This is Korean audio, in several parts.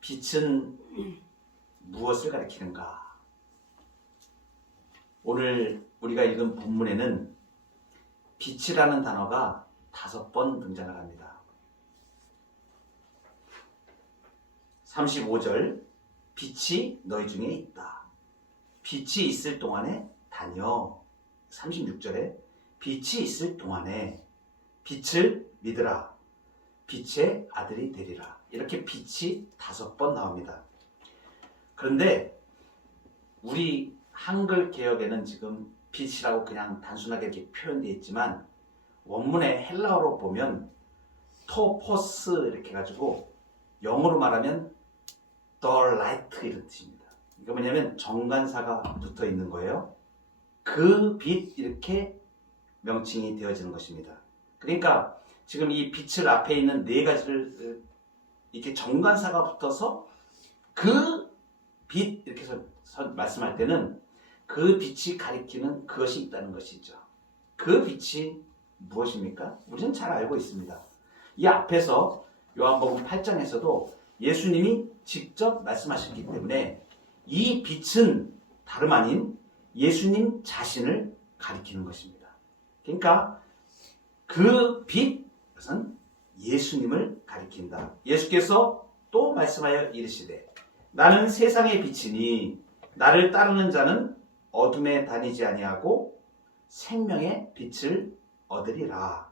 빛은 무엇을 가리키는가? 오늘 우리가 읽은 본문에는 빛이라는 단어가 5번 등장을 합니다. 35절, 빛이 너희 중에 있다. 빛이 있을 동안에 다녀. 36절에 빛이 있을 동안에 빛을 믿으라. 빛의 아들이 되리라. 이렇게 빛이 5번 나옵니다. 그런데 우리 한글 개역에는 지금 빛이라고 그냥 단순하게 이렇게 표현되어 있지만 원문의 헬라어로 보면 토포스 이렇게 해가지고 영어로 말하면 the light 이런 뜻입니다. 이거 뭐냐면 정관사가 붙어 있는 거예요. 그 빛 이렇게 명칭이 되어지는 것입니다. 그러니까 지금 이 빛을 앞에 있는 4가지를 이렇게 정관사가 붙어서 그 빛 이렇게 말씀할 때는 그 빛이 가리키는 그것이 있다는 것이죠. 그 빛이 무엇입니까? 우리는 잘 알고 있습니다. 이 앞에서 요한복음 8장에서도 예수님이 직접 말씀하셨기 때문에 이 빛은 다름 아닌 예수님 자신을 가리키는 것입니다. 그러니까 그 빛은 예수님을 가리킨다. 예수께서 또 말씀하여 이르시되 나는 세상의 빛이니 나를 따르는 자는 어둠에 다니지 아니하고 생명의 빛을 얻으리라.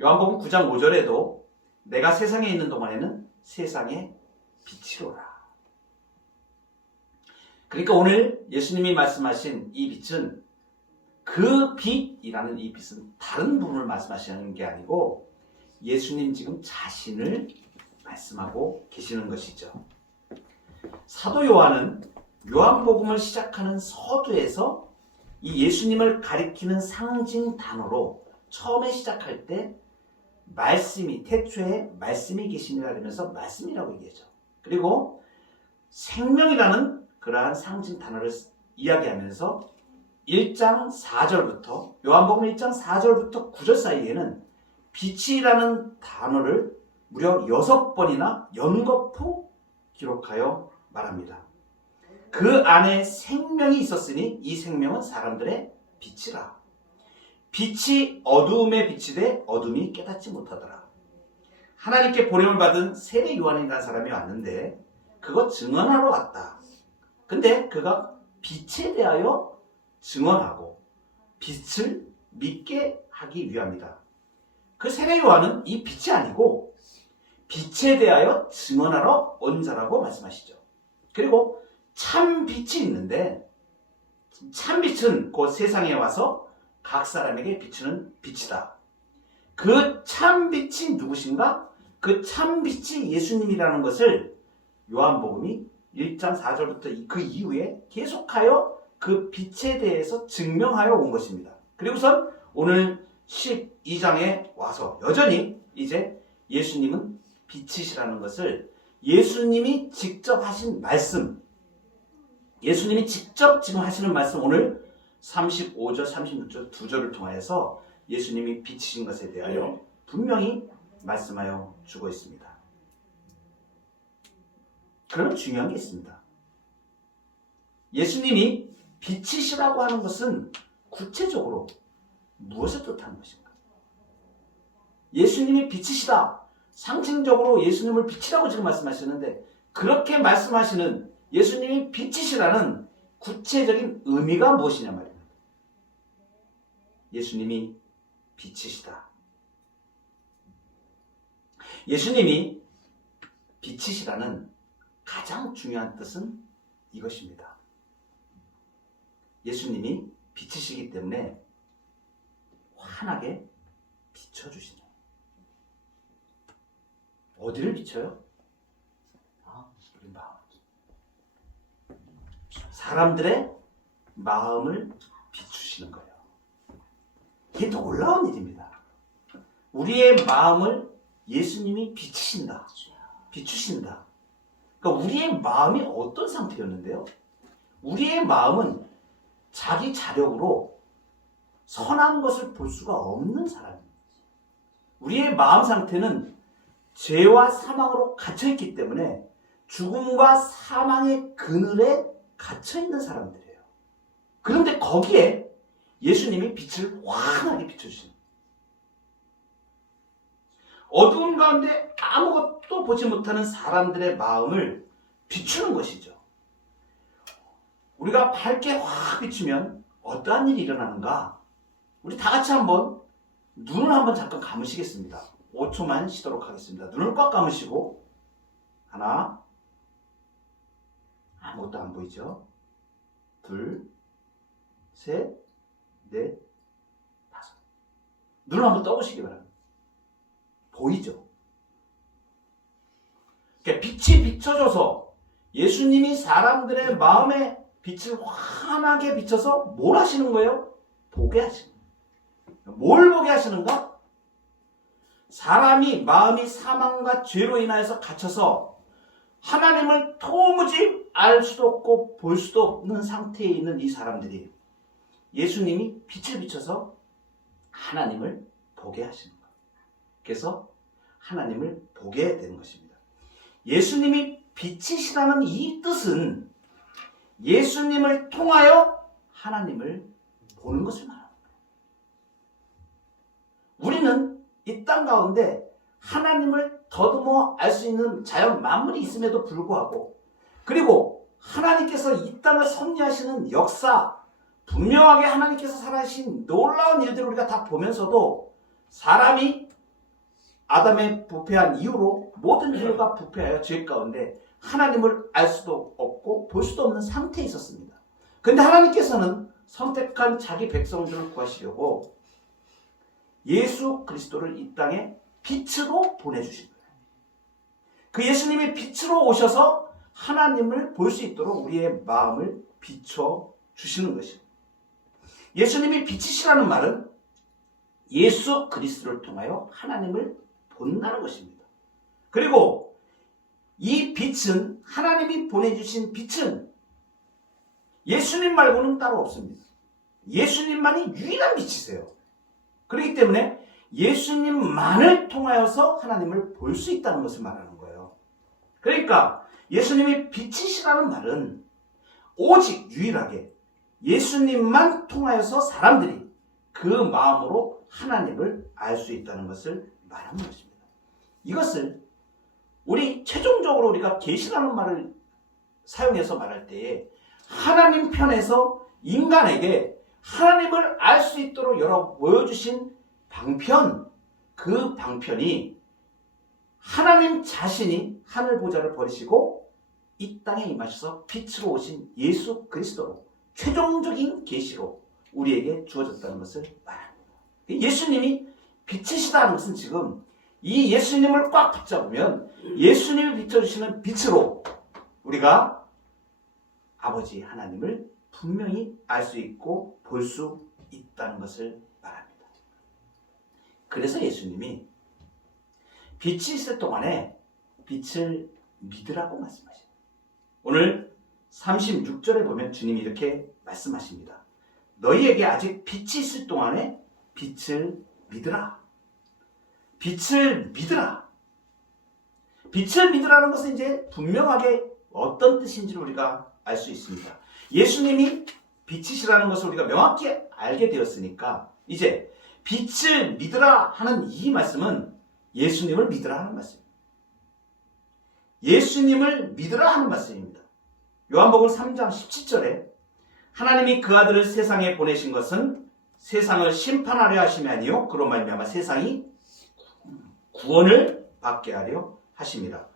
요한복음 9장 5절에도 내가 세상에 있는 동안에는 세상의 빛이로라. 그러니까 오늘 예수님이 말씀하신 이 빛은 그 빛이라는 이 빛은 다른 분을 말씀하시는 게 아니고 예수님 지금 자신을 말씀하고 계시는 것이죠. 사도 요한은 요한복음을 시작하는 서두에서 이 예수님을 가리키는 상징 단어로 처음에 시작할 때 말씀이 태초에 말씀이 계시니라 그러면서 말씀이라고 얘기하죠. 그리고 생명이라는 그러한 상징 단어를 이야기하면서 1장 4절부터 요한복음 1장 4절부터 9절 사이에는 빛이라는 단어를 무려 6번이나 연거푸 기록하여 말합니다. 그 안에 생명이 있었으니 이 생명은 사람들의 빛이라. 빛이 어두움에 비치되 어둠이 깨닫지 못하더라. 하나님께 보냄을 받은 세례 요한이라는 사람이 왔는데 그거 증언하러 왔다. 근데 그가 빛에 대하여 증언하고 빛을 믿게 하기 위함이다. 그 세례 요한은 이 빛이 아니고 빛에 대하여 증언하러 온 자라고 말씀하시죠. 그리고 참 빛이 있는데 참 빛은 곧 세상에 와서 각 사람에게 비추는 빛이다. 그 참 빛이 누구신가? 그 참 빛이 예수님이라는 것을 요한복음이 1장 4절부터 그 이후에 계속하여 그 빛에 대해서 증명하여 온 것입니다. 그리고선 오늘 12장에 와서 여전히 이제 예수님은 빛이시라는 것을 예수님이 직접 하신 말씀, 예수님이 직접 지금 하시는 말씀 오늘 35절, 36절 두 절을 통하여서 예수님이 빛이신 것에 대하여 분명히 말씀하여 주고 있습니다. 그러나 중요한 게 있습니다. 예수님이 빛이시라고 하는 것은 구체적으로 무엇을 뜻하는 것인가? 예수님이 빛이시다. 상징적으로 예수님을 빛이라고 지금 말씀하시는데 그렇게 말씀하시는 예수님이 빛이시라는 구체적인 의미가 무엇이냐 말입니다. 예수님이 빛이시다. 예수님이 빛이시라는 가장 중요한 뜻은 이것입니다. 예수님이 빛이시기 때문에 환하게 비춰주시네. 어디를 비춰요? 우리 마음. 사람들의 마음을 비추시는 거예요. 이게 놀라운 일입니다. 우리의 마음을 예수님이 비추신다. 비추신다. 그러니까 우리의 마음이 어떤 상태였는데요? 우리의 마음은 자기 자력으로 선한 것을 볼 수가 없는 사람입니다. 우리의 마음 상태는 죄와 사망으로 갇혀있기 때문에 죽음과 사망의 그늘에 갇혀있는 사람들이에요. 그런데 거기에 예수님이 빛을 환하게 비춰주시는 거예요. 어두운 가운데 아무것도 보지 못하는 사람들의 마음을 비추는 것이죠. 우리가 밝게 확 비추면 어떠한 일이 일어나는가? 우리 다 같이 한번 눈을 한번 잠깐 감으시겠습니다. 5초만 쉬도록 하겠습니다. 눈을 꽉 감으시고 하나, 아무것도 안 보이죠? 둘, 셋, 넷, 다섯. 눈을 한번 떠보시기 바랍니다. 보이죠? 그러니까 빛이 비춰져서 예수님이 사람들의 마음에 빛을 환하게 비춰서 뭘 하시는 거예요? 보게 하시는 거예요. 뭘 보게 하시는가? 사람이 마음이 사망과 죄로 인하여서 갇혀서 하나님을 도무지 알 수도 없고 볼 수도 없는 상태에 있는 이 사람들이 예수님이 빛을 비춰서 하나님을 보게 하시는 거예요. 그래서 하나님을 보게 되는 것입니다. 예수님이 빛이시라는 이 뜻은 예수님을 통하여 하나님을 보는 것을 말합니다. 우리는 이 땅 가운데 하나님을 더듬어 알 수 있는 자연 만물이 있음에도 불구하고, 그리고 하나님께서 이 땅을 섭리하시는 역사, 분명하게 하나님께서 살아신 놀라운 일들을 우리가 다 보면서도 사람이 아담의 부패한 이후로 모든 인류가 부패하여 죄 가운데 하나님을 알 수도 없고 볼 수도 없는 상태에 있었습니다. 그런데 하나님께서는 선택한 자기 백성들을 구하시려고 예수 그리스도를 이 땅에 빛으로 보내주신 거예요. 그 예수님이 빛으로 오셔서 하나님을 볼 수 있도록 우리의 마음을 비춰주시는 것입니다. 예수님이 빛이시라는 말은 예수 그리스도를 통하여 하나님을 본다는 것입니다. 그리고 이 빛은, 하나님이 보내주신 빛은 예수님 말고는 따로 없습니다. 예수님만이 유일한 빛이세요. 그렇기 때문에 예수님만을 통하여서 하나님을 볼 수 있다는 것을 말하는 거예요. 그러니까 예수님이 빛이시라는 말은 오직 유일하게 예수님만 통하여서 사람들이 그 마음으로 하나님을 알 수 있다는 것을 말하는 것입니다. 이것을 우리 최종적으로 우리가 계시라는 말을 사용해서 말할 때에 하나님 편에서 인간에게 하나님을 알 수 있도록 여러 보여주신 방편, 그 방편이 하나님 자신이 하늘 보좌를 버리시고 이 땅에 임하셔서 빛으로 오신 예수 그리스도로 최종적인 계시로 우리에게 주어졌다는 것을 말합니다. 예수님이 빛이시다는 것은 지금 이 예수님을 꽉 붙잡으면 예수님이 비춰주시는 빛으로 우리가 아버지 하나님을 분명히 알 수 있고 볼 수 있다는 것을 말합니다. 그래서 예수님이 빛이 있을 동안에 빛을 믿으라고 말씀하십니다. 오늘 36절에 보면 주님이 이렇게 말씀하십니다. 너희에게 아직 빛이 있을 동안에 빛을 믿으라. 빛을 믿으라. 빛을 믿으라는 것은 이제 분명하게 어떤 뜻인지를 우리가 알 수 있습니다. 예수님이 빛이시라는 것을 우리가 명확히 알게 되었으니까 이제 빛을 믿으라 하는 이 말씀은 예수님을 믿으라 하는 말씀입니다. 예수님을 믿으라 하는 말씀입니다. 요한복음 3장 17절에 하나님이 그 아들을 세상에 보내신 것은 세상을 심판하려 하심이 아니요 그로 말미암아 세상이 구원을 받게 하려 하심이라.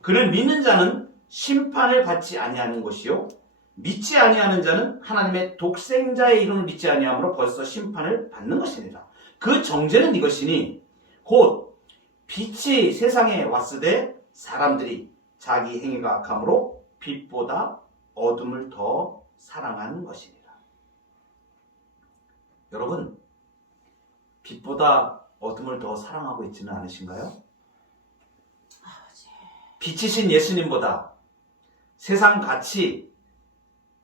그를 믿는 자는 심판을 받지 아니하는 것이요 믿지 아니하는 자는 하나님의 독생자의 이름을 믿지 아니함으로 벌써 심판을 받는 것이니라. 그 정죄는 이것이니 곧 빛이 세상에 왔으되 사람들이 자기 행위가 악함으로 빛보다 어둠을 더 사랑하는 것이니라. 여러분, 빛보다 어둠을 더 사랑하고 있지는 않으신가요? 빛이신 예수님보다 세상 가치,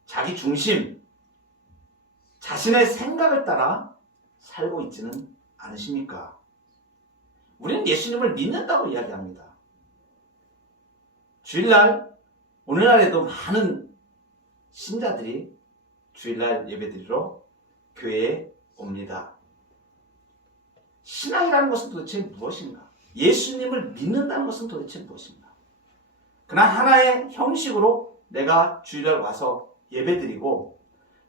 자기 중심, 자신의 생각을 따라 살고 있지는 않으십니까? 우리는 예수님을 믿는다고 이야기합니다. 주일날 오늘날에도 많은 신자들이 주일날 예배드리러 교회에 옵니다. 신앙이라는 것은 도대체 무엇인가? 예수님을 믿는다는 것은 도대체 무엇인가? 그냥 하나의 형식으로 내가 주일날 와서 예배드리고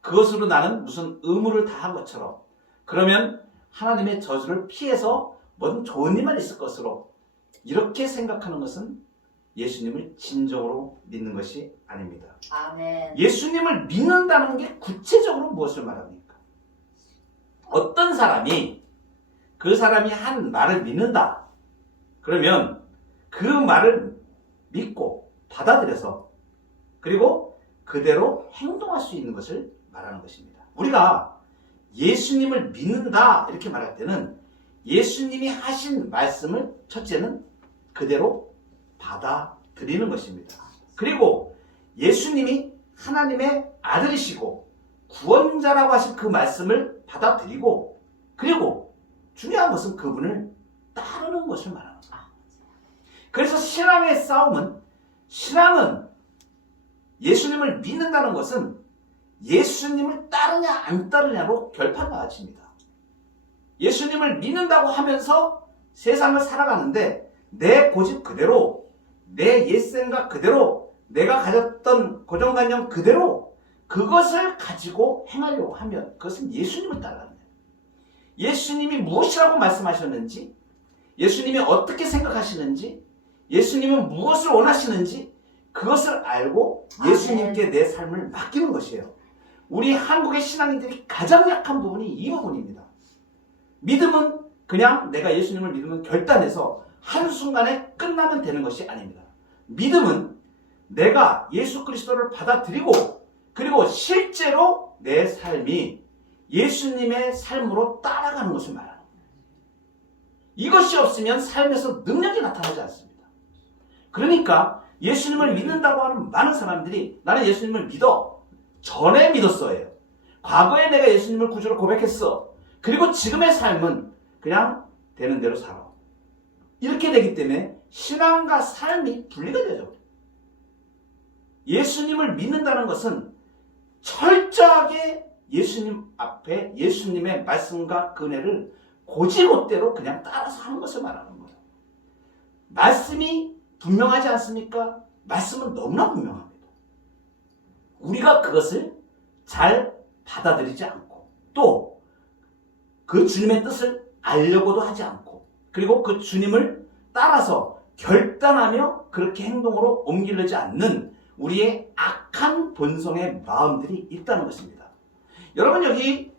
그것으로 나는 무슨 의무를 다한 것처럼, 그러면 하나님의 저주를 피해서 뭐든 좋은 일만 있을 것으로 이렇게 생각하는 것은 예수님을 진정으로 믿는 것이 아닙니다. 아멘. 예수님을 믿는다는 게 구체적으로 무엇을 말합니까? 어떤 사람이 그 사람이 한 말을 믿는다. 그러면 그 말을 믿고 받아들여서 그리고 그대로 행동할 수 있는 것을 말하는 것입니다. 우리가 예수님을 믿는다 이렇게 말할 때는 예수님이 하신 말씀을 첫째는 그대로 받아들이는 것입니다. 그리고 예수님이 하나님의 아들이시고 구원자라고 하신 그 말씀을 받아들이고 그리고 중요한 것은 그분을 따르는 것을 말하는 거예요. 그래서 신앙은 예수님을 믿는다는 것은 예수님을 따르냐 안 따르냐로 결판나집니다. 예수님을 믿는다고 하면서 세상을 살아가는데 내 고집 그대로, 내 옛생각 그대로, 내가 가졌던 고정관념 그대로 그것을 가지고 행하려고 하면 그것은 예수님을 따라가는 거예요. 예수님이 무엇이라고 말씀하셨는지, 예수님이 어떻게 생각하시는지, 예수님은 무엇을 원하시는지 그것을 알고 예수님께 내 삶을 맡기는 것이에요. 우리 한국의 신앙인들이 가장 약한 부분이 이 부분입니다. 믿음은 그냥 내가 예수님을 믿으면 결단해서 한순간에 끝나면 되는 것이 아닙니다. 믿음은 내가 예수 그리스도를 받아들이고 그리고 실제로 내 삶이 예수님의 삶으로 따라가는 것을 말하는 거예요. 이것이 없으면 삶에서 능력이 나타나지 않습니다. 그러니까 예수님을 믿는다고 하는 많은 사람들이 나는 예수님을 믿어. 전에 믿었어요. 과거에 내가 예수님을 구주로 고백했어. 그리고 지금의 삶은 그냥 되는 대로 살아. 이렇게 되기 때문에 신앙과 삶이 분리가 되죠. 예수님을 믿는다는 것은 철저하게 예수님 앞에 예수님의 말씀과 은혜를 고지고대로 그냥 따라서 하는 것을 말하는 거예요. 말씀이 분명하지 않습니까? 말씀은 너무나 분명합니다. 우리가 그것을 잘 받아들이지 않고 또 그 주님의 뜻을 알려고도 하지 않고 그리고 그 주님을 따라서 결단하며 그렇게 행동으로 옮기려지 않는 우리의 악한 본성의 마음들이 있다는 것입니다. 여러분 여기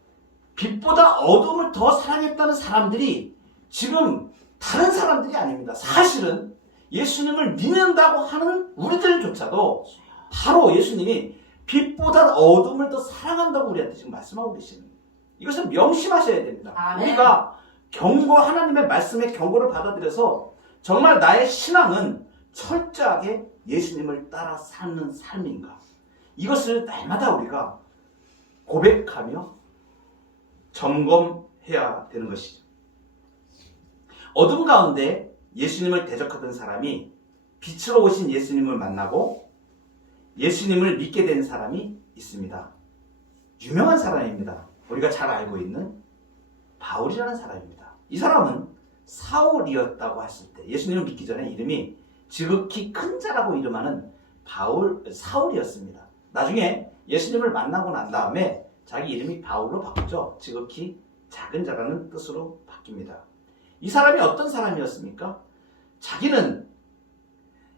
빛보다 어둠을 더 사랑했다는 사람들이 지금 다른 사람들이 아닙니다. 사실은 예수님을 믿는다고 하는 우리들조차도 바로 예수님이 빛보다 어둠을 더 사랑한다고 우리한테 지금 말씀하고 계시는 거예요. 이것을 명심하셔야 됩니다. 아멘. 우리가 경고, 하나님의 말씀의 경고를 받아들여서 정말 나의 신앙은 철저하게 예수님을 따라 사는 삶인가, 이것을 날마다 우리가 고백하며 점검해야 되는 것이죠. 어둠 가운데 예수님을 대적하던 사람이 빛으로 오신 예수님을 만나고 예수님을 믿게 된 사람이 있습니다. 유명한 사람입니다. 우리가 잘 알고 있는 바울이라는 사람입니다. 이 사람은 사울이었다고 했을 때 예수님을 믿기 전에 이름이 지극히 큰 자라고 이름하는 사울이었습니다. 나중에 예수님을 만나고 난 다음에 자기 이름이 바울로 바꾸죠. 지극히 작은 자라는 뜻으로 바뀝니다. 이 사람이 어떤 사람이었습니까? 자기는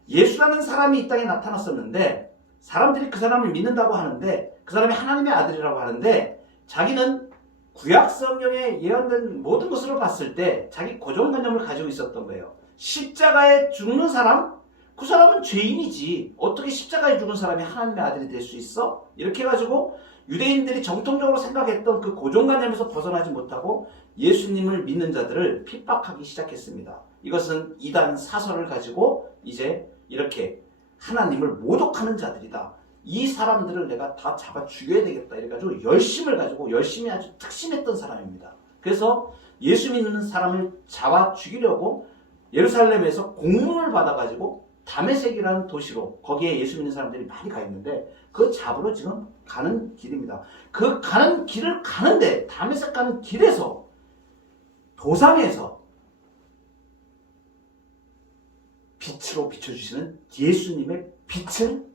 예수라는 사람이 이 땅에 나타났었는데 사람들이 그 사람을 믿는다고 하는데 그 사람이 하나님의 아들이라고 하는데 자기는 구약 성경에 예언된 모든 것으로 봤을 때 자기 고정관념을 가지고 있었던 거예요. 십자가에 죽는 사람? 그 사람은 죄인이지. 어떻게 십자가에 죽은 사람이 하나님의 아들이 될 수 있어? 이렇게 해가지고 유대인들이 정통적으로 생각했던 그 고정관념에서 벗어나지 못하고 예수님을 믿는 자들을 핍박하기 시작했습니다. 이것은 이단 사설을 가지고 이제 이렇게 하나님을 모독하는 자들이다. 이 사람들을 내가 다 잡아 죽여야 되겠다. 이래가지고 열심을 가지고 열심히 아주 특심했던 사람입니다. 그래서 예수 믿는 사람을 잡아 죽이려고 예루살렘에서 공문을 받아가지고 다메섹이라는 도시로 거기에 예수 믿는 사람들이 많이 가 있는데 그 잡으러 지금 가는 길입니다. 그 가는 길을 가는데 다메섹 가는 길에서 도상에서 빛으로 비춰주시는 예수님의 빛을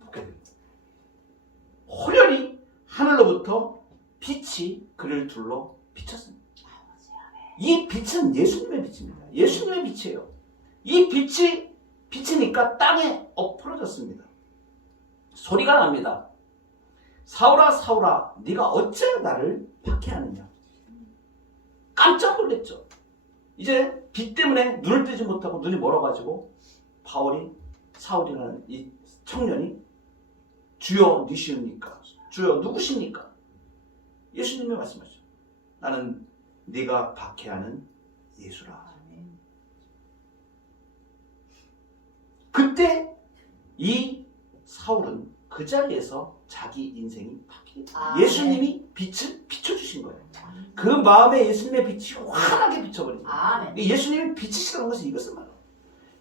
보게 됩니다. 호련히 하늘로부터 빛이 그를 둘러 비쳤습니다. 이 빛은 예수님의 빛입니다. 예수님의 빛이에요. 이 빛이 비치니까 땅에 엎어졌습니다. 소리가 납니다. 사울아 사울아 네가 어째 나를 박해하느냐. 깜짝 놀랐죠. 이제 빛 때문에 눈을 뜨지 못하고 눈이 멀어가지고 사울이라는 이 청년이 주여 니시옵니까? 주여 누구십니까? 예수님이 말씀하셨죠. 나는 네가 박해하는 예수라. 그때 이 사울은 그 자리에서 자기 인생이 바뀌었다. 예수님이 빛을 비춰주신 거예요. 그 마음에 예수님의 빛이 환하게 비춰버리죠. 예수님이 빛이시라는 것은 이것을 말해요.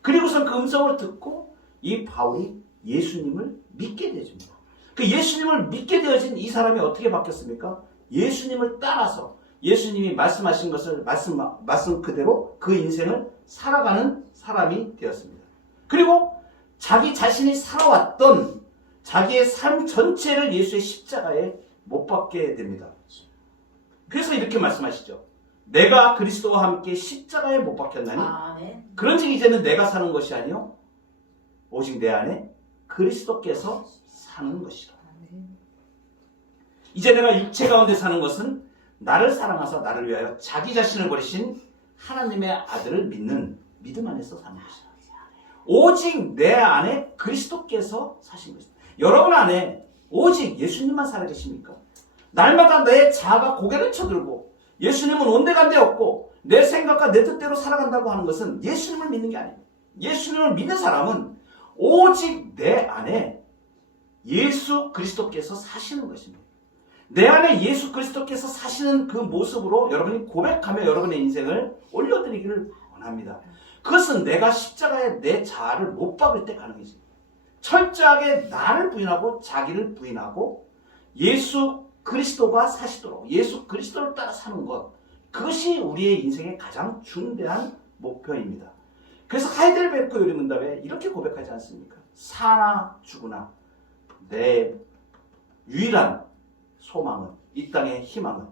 그리고선 그 음성을 듣고 이 바울이 예수님을 믿게 되어집니다. 그 예수님을 믿게 되어진 이 사람이 어떻게 바뀌었습니까? 예수님을 따라서 예수님이 말씀하신 것을 말씀 그대로 그 인생을 살아가는 사람이 되었습니다. 그리고 자기 자신이 살아왔던 자기의 삶 전체를 예수의 십자가에 못 박게 됩니다. 그래서 이렇게 말씀하시죠. 내가 그리스도와 함께 십자가에 못 박혔나니 그런즉 이제는 내가 사는 것이 아니요 오직 내 안에 그리스도께서 사는 것이라. 이제 내가 육체 가운데 사는 것은 나를 사랑하사 나를 위하여 자기 자신을 버리신 하나님의 아들을 믿는 믿음 안에서 사는 것이다. 오직 내 안에 그리스도께서 사신 것이다. 여러분 안에 오직 예수님만 살아계십니까? 날마다 내 자아가 고개를 쳐들고 예수님은 온데간데 없고 내 생각과 내 뜻대로 살아간다고 하는 것은 예수님을 믿는 게 아닙니다. 예수님을 믿는 사람은 오직 내 안에 예수 그리스도께서 사시는 것입니다. 내 안에 예수 그리스도께서 사시는 그 모습으로 여러분이 고백하며 여러분의 인생을 올려드리기를 원합니다. 그것은 내가 십자가에 내 자아를 못 박을 때 가능해집니다. 철저하게 나를 부인하고 자기를 부인하고 예수 그리스도가 사시도록 예수 그리스도를 따라 사는 것, 그것이 우리의 인생의 가장 중대한 목표입니다. 그래서 하이델베르크 요리문답에 이렇게 고백하지 않습니까? 사나 죽으나 내 유일한 소망은, 이 땅의 희망은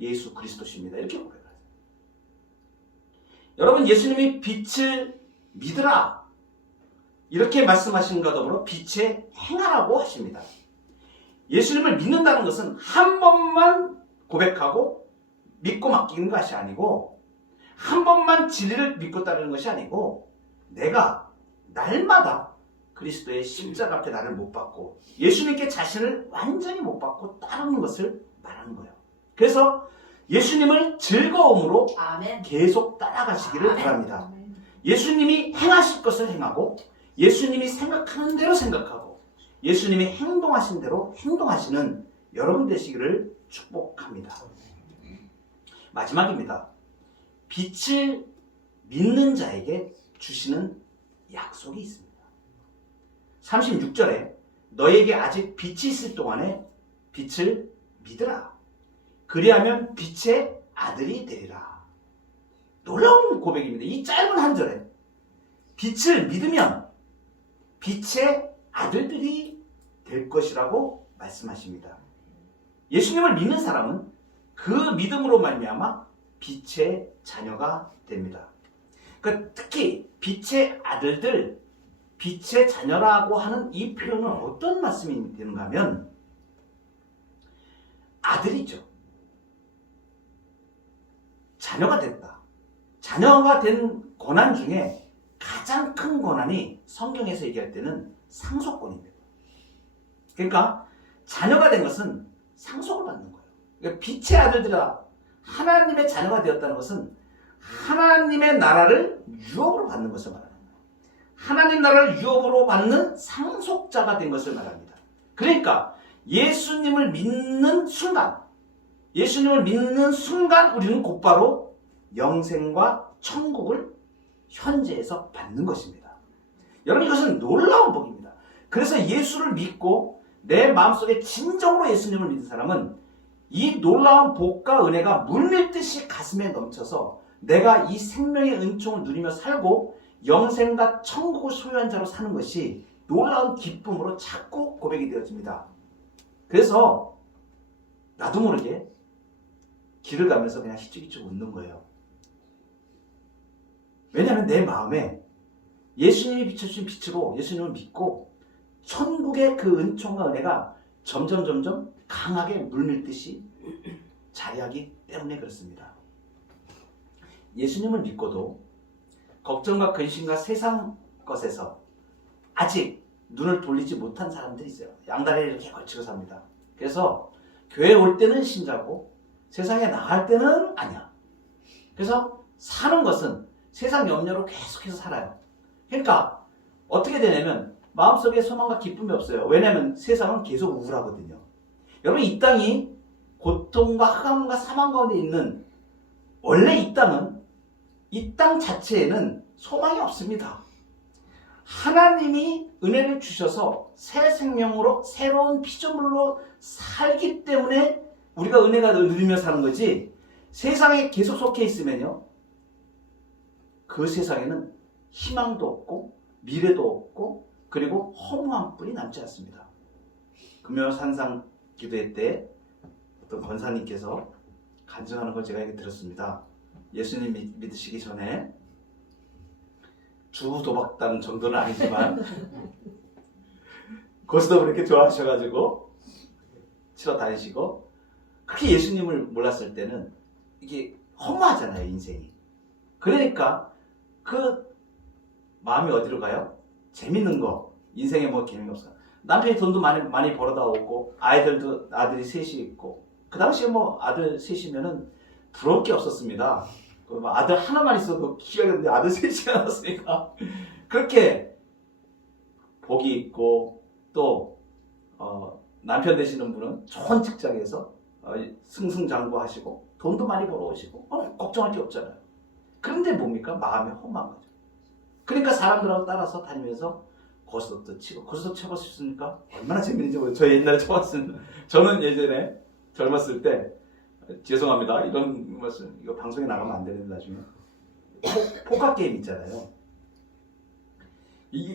예수 그리스도십니다. 이렇게 고백하세요. 여러분, 예수님이 빛을 믿으라 이렇게 말씀하신과 더불어 빛에 행하라고 하십니다. 예수님을 믿는다는 것은 한 번만 고백하고 믿고 맡기는 것이 아니고, 한 번만 진리를 믿고 따르는 것이 아니고, 내가 날마다 그리스도의 십자가 앞에 나를 못 박고 예수님께 자신을 완전히 못 박고 따르는 것을 말하는 거예요. 그래서 예수님을 즐거움으로 계속 따라가시기를 바랍니다. 예수님이 행하실 것을 행하고 예수님이 생각하는 대로 생각하고 예수님이 행동하신 대로 행동하시는 여러분 되시기를 축복합니다. 마지막입니다. 빛을 믿는 자에게 주시는 약속이 있습니다. 36절에 너에게 아직 빛이 있을 동안에 빛을 믿으라. 그리하면 빛의 아들이 되리라. 놀라운 고백입니다. 이 짧은 한 절에 빛을 믿으면 빛의 아들들이 될 것이라고 말씀하십니다. 예수님을 믿는 사람은 그 믿음으로 말미암아 빛의 자녀가 됩니다. 그러니까 특히 빛의 아들들, 빛의 자녀라고 하는 이 표현은 어떤 말씀이 되는가 하면 아들이죠. 자녀가 됐다. 자녀가 된 권한 중에 가장 큰 권한이 성경에서 얘기할 때는 상속권입니다. 그러니까 자녀가 된 것은 상속을 받는 거예요. 그러니까 빛의 아들들이라 하나님의 자녀가 되었다는 것은 하나님의 나라를 유업으로 받는 것을 말합니다. 하나님 나라를 유업으로 받는 상속자가 된 것을 말합니다. 그러니까 예수님을 믿는 순간 우리는 곧바로 영생과 천국을 현재에서 받는 것입니다. 여러분 이것은 놀라운 복입니다. 그래서 예수를 믿고 내 마음속에 진정으로 예수님을 믿는 사람은 이 놀라운 복과 은혜가 물밀듯이 가슴에 넘쳐서 내가 이 생명의 은총을 누리며 살고 영생과 천국을 소유한 자로 사는 것이 놀라운 기쁨으로 자꾸 고백이 되어집니다. 그래서 나도 모르게 길을 가면서 그냥 희죽희죽 웃는 거예요. 왜냐하면 내 마음에 예수님이 비춰주신 빛으로 예수님을 믿고 천국의 그 은총과 은혜가 점점 강하게 물밀듯이 자리하기 때문에 그렇습니다. 예수님을 믿고도 걱정과 근심과 세상 것에서 아직 눈을 돌리지 못한 사람들이 있어요. 양다리를 이렇게 걸치고 삽니다. 그래서 교회에 올 때는 신자고 세상에 나갈 때는 아니야. 그래서 사는 것은 세상 염려로 계속해서 살아요. 그러니까 어떻게 되냐면 마음속에 소망과 기쁨이 없어요. 왜냐하면 세상은 계속 우울하거든요. 여러분 이 땅이 고통과 흑암과 사망 가운데 있는 원래 이 땅은 이 땅 자체에는 소망이 없습니다. 하나님이 은혜를 주셔서 새 생명으로 새로운 피조물로 살기 때문에 우리가 은혜가 누리며 사는 거지 세상에 계속 속해 있으면요 그 세상에는 희망도 없고 미래도 없고 그리고 허무함뿐이 남지 않습니다. 금요 산상 기도회 때 어떤 권사님께서 간증하는 걸 제가 얘기 들었습니다. 예수님 믿으시기 전에 주도박단 정도는 아니지만 고스톱을 이렇게 좋아하셔가지고 치러 다니시고 그렇게 예수님을 몰랐을 때는 이게 허무하잖아요 인생이. 그러니까 그 마음이 어디로 가요? 재밌는 거 인생에 뭐 재미가 없어요. 남편이 돈도 많이 벌어다 오고 아들이 셋이 있고 그 당시에 뭐 아들 셋이면은 부러울 게 없었습니다. 아들 하나만 있어도 기억이 없는데 아들 셋이나 났으니까 그렇게 복이 있고 또 남편 되시는 분은 좋은 직장에서 승승장구하시고 돈도 많이 벌어오시고 걱정할 게 없잖아요. 그런데 뭡니까? 마음이 험한 거죠. 그러니까 사람들하고 따라서 다니면서 고스톱도 치고 고스톱 쳐보셨습니까? 얼마나 재밌는지 모르겠어요. 저 옛날에 쳐봤습니다. 저는 예전에 젊었을 때 죄송합니다. 이런 말씀 이거 방송에 나가면 안 되는데 나중에 포카 게임 있잖아요.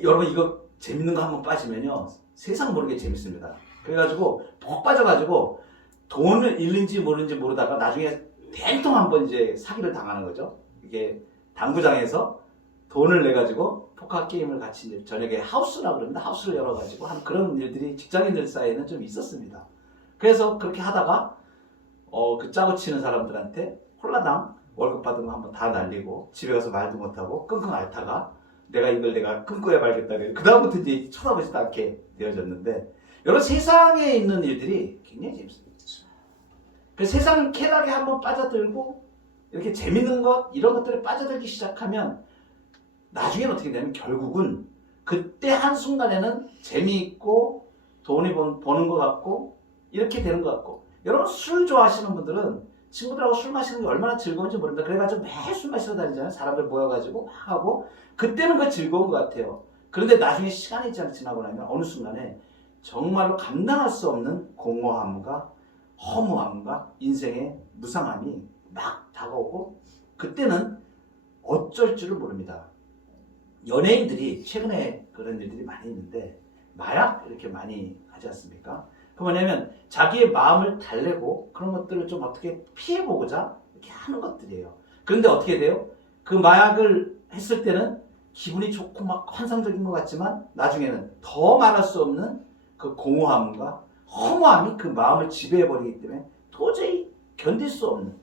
여러분 이거 재밌는 거 한번 빠지면요 세상 모르게 재밌습니다. 그래가지고 푹 빠져가지고 돈을 잃는지 모르는지 모르다가 나중에 대통 한번 이제 사기를 당하는 거죠. 이게 당구장에서 돈을 내가지고 포카 게임을 같이 이제 저녁에 하우스라고 그러는데 하우스를 열어가지고 하는 그런 일들이 직장인들 사이에는 좀 있었습니다. 그래서 그렇게 하다가 그 짜고 치는 사람들한테 홀라당 월급 받은 거 한번 다 날리고 집에 가서 말도 못하고 끙끙 앓다가 내가 끊고야 말겠다. 그 다음부터 이제 쳐다보지도 않게 되어졌는데 여러분 세상에 있는 일들이 굉장히 재밌습니다. 그래서 세상 쾌락에 한번 빠져들고 이렇게 재밌는 것 이런 것들에 빠져들기 시작하면 나중에는 어떻게 되냐면 결국은 그때 한순간에는 재미있고 돈이 버는 것 같고 이렇게 되는 것 같고 여러분 술 좋아하시는 분들은 친구들하고 술 마시는 게 얼마나 즐거운지 모릅니다. 그래가지고 매일 술 마시러 다니잖아요. 사람들 모여가지고 막 하고 그때는 그 즐거운 것 같아요. 그런데 나중에 시간이 지나고 나면 어느 순간에 정말로 감당할 수 없는 공허함과 허무함과 인생의 무상함이 막 다가오고 그때는 어쩔 줄을 모릅니다. 연예인들이 최근에 그런 일들이 많이 있는데 마약 이렇게 많이 하지 않습니까? 그 뭐냐면 자기의 마음을 달래고 그런 것들을 좀 어떻게 피해보고자 이렇게 하는 것들이에요. 그런데 어떻게 돼요? 그 마약을 했을 때는 기분이 좋고 막 환상적인 것 같지만 나중에는 더 말할 수 없는 그 공허함과 허무함이 그 마음을 지배해버리기 때문에 도저히 견딜 수 없는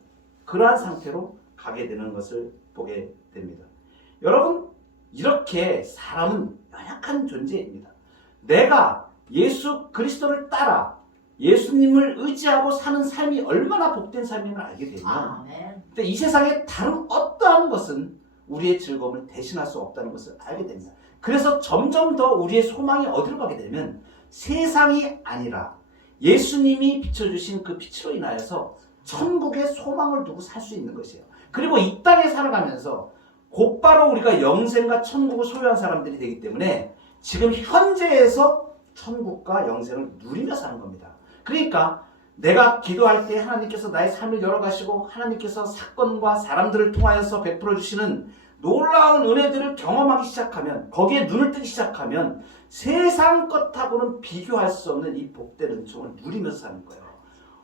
그러한 상태로 가게 되는 것을 보게 됩니다. 여러분 이렇게 사람은 연약한 존재입니다. 내가 예수 그리스도를 따라 예수님을 의지하고 사는 삶이 얼마나 복된 삶임을 알게 되면 근데 이 세상에 다른 어떠한 것은 우리의 즐거움을 대신할 수 없다는 것을 알게 됩니다. 그래서 점점 더 우리의 소망이 어디로 가게 되면 세상이 아니라 예수님이 비춰주신 그 빛으로 인하여서 천국의 소망을 두고 살 수 있는 것이에요. 그리고 이 땅에 살아가면서 곧바로 우리가 영생과 천국을 소유한 사람들이 되기 때문에 지금 현재에서 천국과 영생을 누리며 사는 겁니다. 그러니까 내가 기도할 때 하나님께서 나의 삶을 열어가시고 하나님께서 사건과 사람들을 통하여서 베풀어 주시는 놀라운 은혜들을 경험하기 시작하면, 거기에 눈을 뜨기 시작하면 세상 것하고는 비교할 수 없는 이 복된 은총을 누리면서 사는 거예요.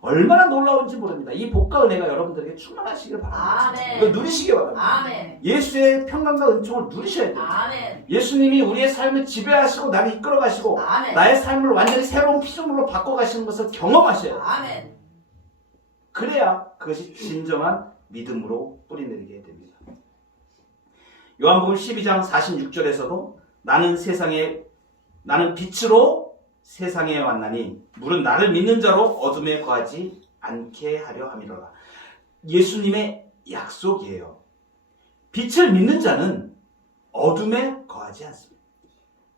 얼마나 놀라운지 모릅니다. 이 복과 은혜가 여러분들에게 충만하시길 바랍니다. 아멘. 이거 누리시기 바랍니다. 아멘. 예수의 평강과 은총을 누리셔야 돼요. 아멘. 예수님이 우리의 삶을 지배하시고 나를 이끌어 가시고 아멘. 나의 삶을 완전히 새로운 피조물로 바꿔 가시는 것을 경험하셔야 돼요. 아멘. 그래야 그것이 진정한 믿음으로 뿌리내리게 됩니다. 요한복음 12장 46절에서도 나는 빛으로 세상에 왔나니 물은 나를 믿는 자로 어둠에 거하지 않게 하려 함이로라. 예수님의 약속이에요. 빛을 믿는 자는 어둠에 거하지 않습니다.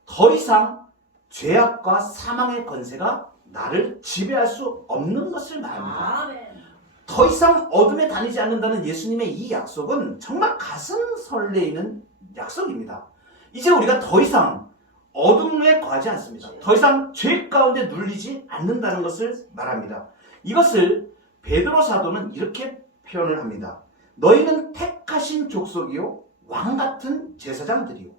더 이상 죄악과 사망의 권세가 나를 지배할 수 없는 것을 말합니다. 아멘. 더 이상 어둠에 다니지 않는다는 예수님의 이 약속은 정말 가슴 설레이는 약속입니다. 이제 우리가 더 이상 어둠에 거하지 않습니다. 더 이상 죄 가운데 눌리지 않는다는 것을 말합니다. 이것을 베드로 사도는 이렇게 표현을 합니다. 너희는 택하신 족속이요 왕같은 제사장들이요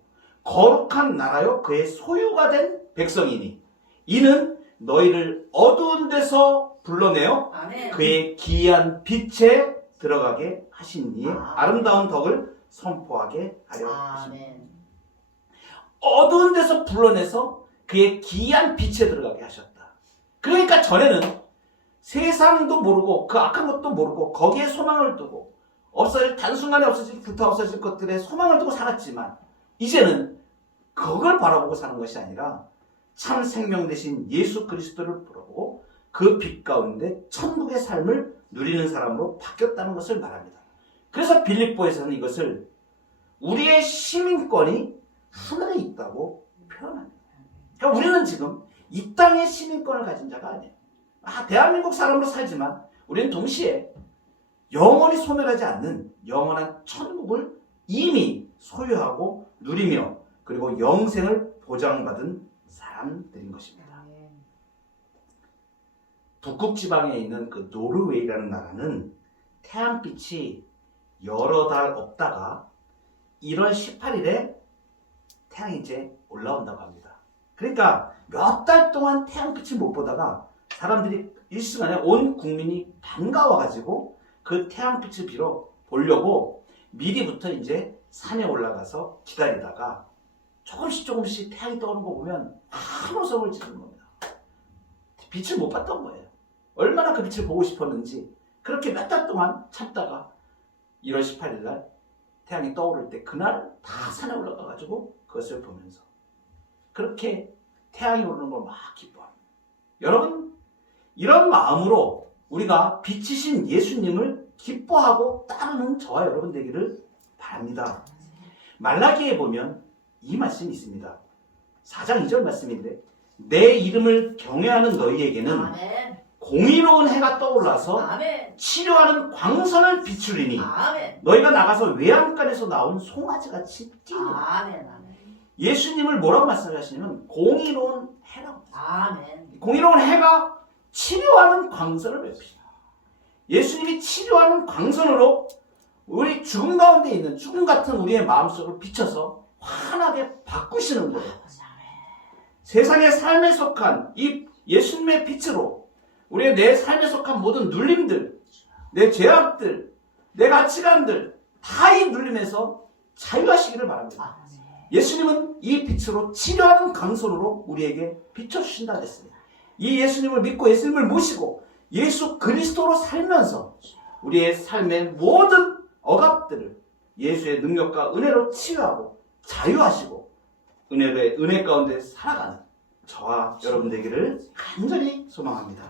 거룩한 나라요 그의 소유가 된 백성이니 이는 너희를 어두운 데서 불러내어 아멘. 그의 기이한 빛에 들어가게 하시니 아름다운 덕을 선포하게 하려 하십니다. 아멘. 어두운 데서 불러내서 그의 기이한 빛에 들어가게 하셨다. 그러니까 전에는 세상도 모르고 그 악한 것도 모르고 거기에 소망을 두고 단순간에 없어질 불타 없어질 것들에 소망을 두고 살았지만 이제는 그걸 바라보고 사는 것이 아니라 참 생명 되신 예수 그리스도를 바라보고 그 빛 가운데 천국의 삶을 누리는 사람으로 바뀌었다는 것을 말합니다. 그래서 빌립보에서는 이것을 우리의 시민권이 하늘에 있다고 표현합니다. 그러니까 우리는 지금 이 땅의 시민권을 가진 자가 아니에요. 대한민국 사람으로 살지만 우리는 동시에 영원히 소멸하지 않는 영원한 천국을 이미 소유하고 누리며 그리고 영생을 보장받은 사람들인 것입니다. 북극 지방에 있는 그 노르웨이라는 나라는 태양빛이 여러 달 없다가 1월 18일에 태양이 이제 올라온다고 합니다. 그러니까 몇 달 동안 태양빛을 못 보다가 사람들이 일시간에 온 국민이 반가워가지고 그 태양빛을 빌어 보려고 미리부터 이제 산에 올라가서 기다리다가 조금씩 태양이 떠오르는 거 보면 한호성을 지르는 겁니다. 빛을 못 봤던 거예요. 얼마나 그 빛을 보고 싶었는지 그렇게 몇 달 동안 참다가 1월 18일 날 태양이 떠오를 때 그날 다 산에 올라가가지고 그것을 보면서 그렇게 태양이 오르는 걸 막 기뻐합니다. 여러분 이런 마음으로 우리가 빛이신 예수님을 기뻐하고 따르는 저와 여러분 되기를 바랍니다. 말라기에 보면 이 말씀이 있습니다. 4장 2절 말씀인데 내 이름을 경외하는 너희에게는 아멘. 공의로운 해가 떠올라서 아멘. 치료하는 광선을 비추리니 아멘. 너희가 나가서 외양간에서 나온 송아지같이 뛰리라. 아멘. 아멘. 예수님을 뭐라고 말씀하시냐면 공의로운 해라고. 아멘. 공의로운 해가 치료하는 광선을 베푸시다. 예수님이 치료하는 광선으로 우리 죽음 가운데 있는 죽음 같은 우리의 마음속을 비춰서 환하게 바꾸시는 거예요. 세상의 삶에 속한 이 예수님의 빛으로 우리의 내 삶에 속한 모든 눌림들, 내 죄악들, 내 가치관들 다 이 눌림에서 자유하시기를 바랍니다. 예수님은 이 빛으로 치료하는 광선으로 우리에게 비춰주신다 했습니다. 이 예수님을 믿고 예수님을 모시고 예수 그리스도로 살면서 우리의 삶의 모든 억압들을 예수의 능력과 은혜로 치유하고 자유하시고 은혜 가운데 살아가는 저와 여러분 되기를 간절히 소망합니다.